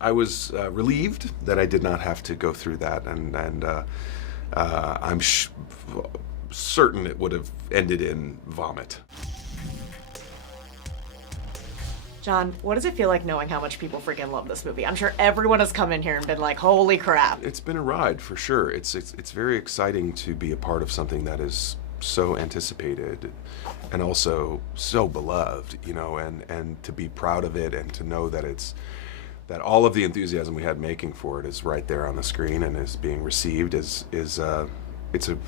I was relieved that I did not have to go through that, and I'm certain it would have ended in vomit. Jon, what does it feel like knowing how much people freaking love this movie? I'm sure everyone has come in here and been like, holy crap. It's been a ride for sure. It's very exciting to be a part of something that is so anticipated and also so beloved, you know, and to be proud of it and to know that that all of the enthusiasm we had making for it is right there on the screen and is being received it's a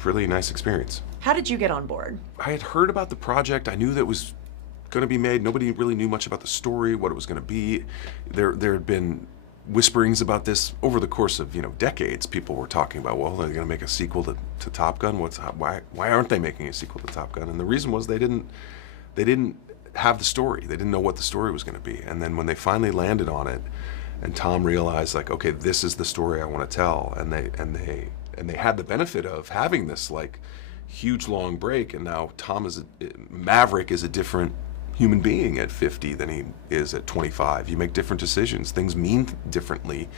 really nice experience. How did you get on board? I had heard about the project. I knew that it was going to be made. Nobody really knew much about the story, what it was going to be. There had been whisperings about this over the course of, you know, decades. People were talking about, well, they're going to make a sequel to Top Gun. Why aren't they making a sequel to Top Gun? And the reason was they didn't have the story. They didn't know what the story was going to be. And then when they finally landed on it, and Tom realized, like, okay, this is the story I want to tell, and they had the benefit of having this like huge long break, and now Maverick is a different human being at 50 than he is at 25. You make different decisions. Things mean differently.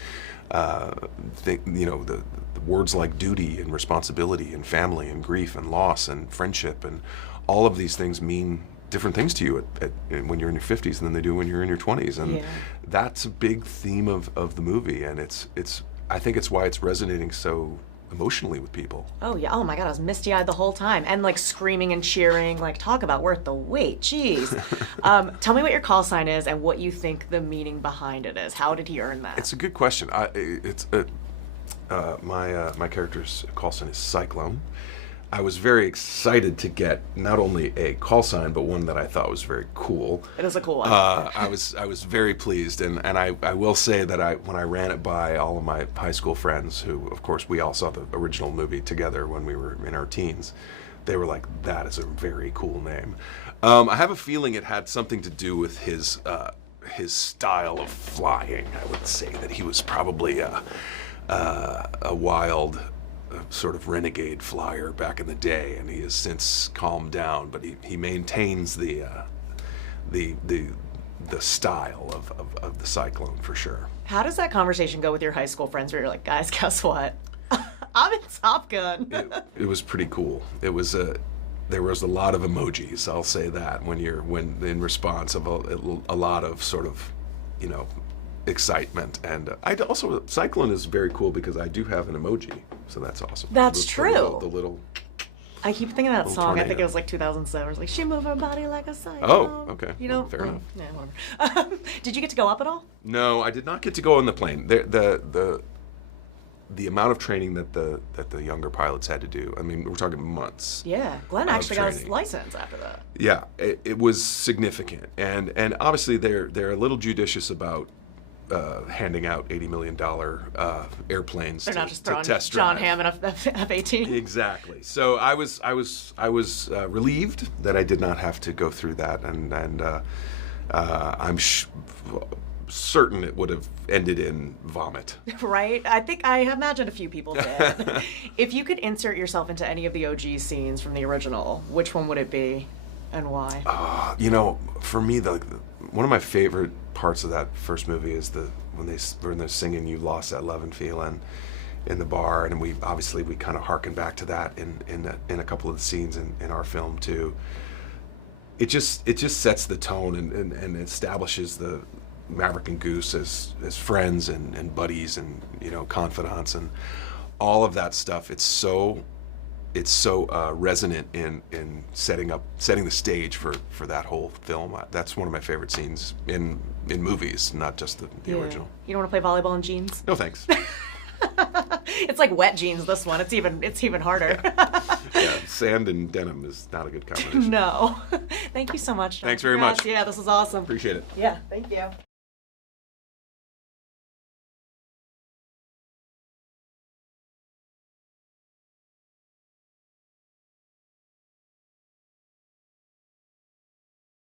You know, the words like duty and responsibility and family and grief and loss and friendship and all of these things mean different things to you when you're in your 50s than they do when you're in your 20s. And that's a big theme of the movie. And I think it's why it's resonating so emotionally with people. Oh yeah, oh my God, I was misty-eyed the whole time and like screaming and cheering, like talk about worth the wait, jeez. Tell me what your call sign is and what you think the meaning behind it is. How did he earn that? It's a good question. My character's call sign is Cyclone. I was very excited to get not only a call sign, but one that I thought was very cool. It is a cool one. I was very pleased, and I will say that when I ran it by all of my high school friends, who, of course, we all saw the original movie together when we were in our teens, they were like, that is a very cool name. I have a feeling it had something to do with his style of flying. I would say that he was probably a wild, sort of renegade flyer back in the day, and he has since calmed down, but he maintains the style of the Cyclone for sure. How does that conversation go with your high school friends where you're like, guys, guess what? I'm in Top Gun. It was pretty cool. There was a lot of emojis, I'll say that, when in response of a lot of sort of, you know, excitement. And Cyclone is very cool because I do have an emoji, so that's awesome. That's true. The little I keep thinking of that song. tornado. I think it was like 2007. It was like, she moved her body like a cyclone. Oh, okay. You know? Fair enough. Yeah, whatever. Did you get to go up at all? No, I did not get to go on the plane. The amount of training that the younger pilots had to do, I mean, we're talking months. Yeah, Glenn actually got his training. license after that. Yeah, it was significant, and obviously they're a little judicious about handing out $80 million airplanes They're not just throwing test drive. Jon Hamm in a F-18. Exactly. So I was relieved that I did not have to go through that, and I'm certain it would have ended in vomit. Right? I think I imagine a few people did. If you could insert yourself into any of the OG scenes from the original, which one would it be and why? You know, for me, one of my favorite parts of that first movie is when they're singing "You Lost That Love and Feeling" in the bar, and we kind of harken back to that in a couple of the scenes in our film too. It just sets the tone and establishes the Maverick and Goose as friends and buddies and, you know, confidants and all of that stuff. It's so resonant in setting the stage for that whole film. That's one of my favorite scenes in movies, not just the original. You don't want to play volleyball in jeans? No thanks. It's like wet jeans, this one. It's even harder. Yeah, sand and denim is not a good combination. No. Thank you so much, Jon. Thanks very much. Yeah, this was awesome. Appreciate it. Yeah, thank you.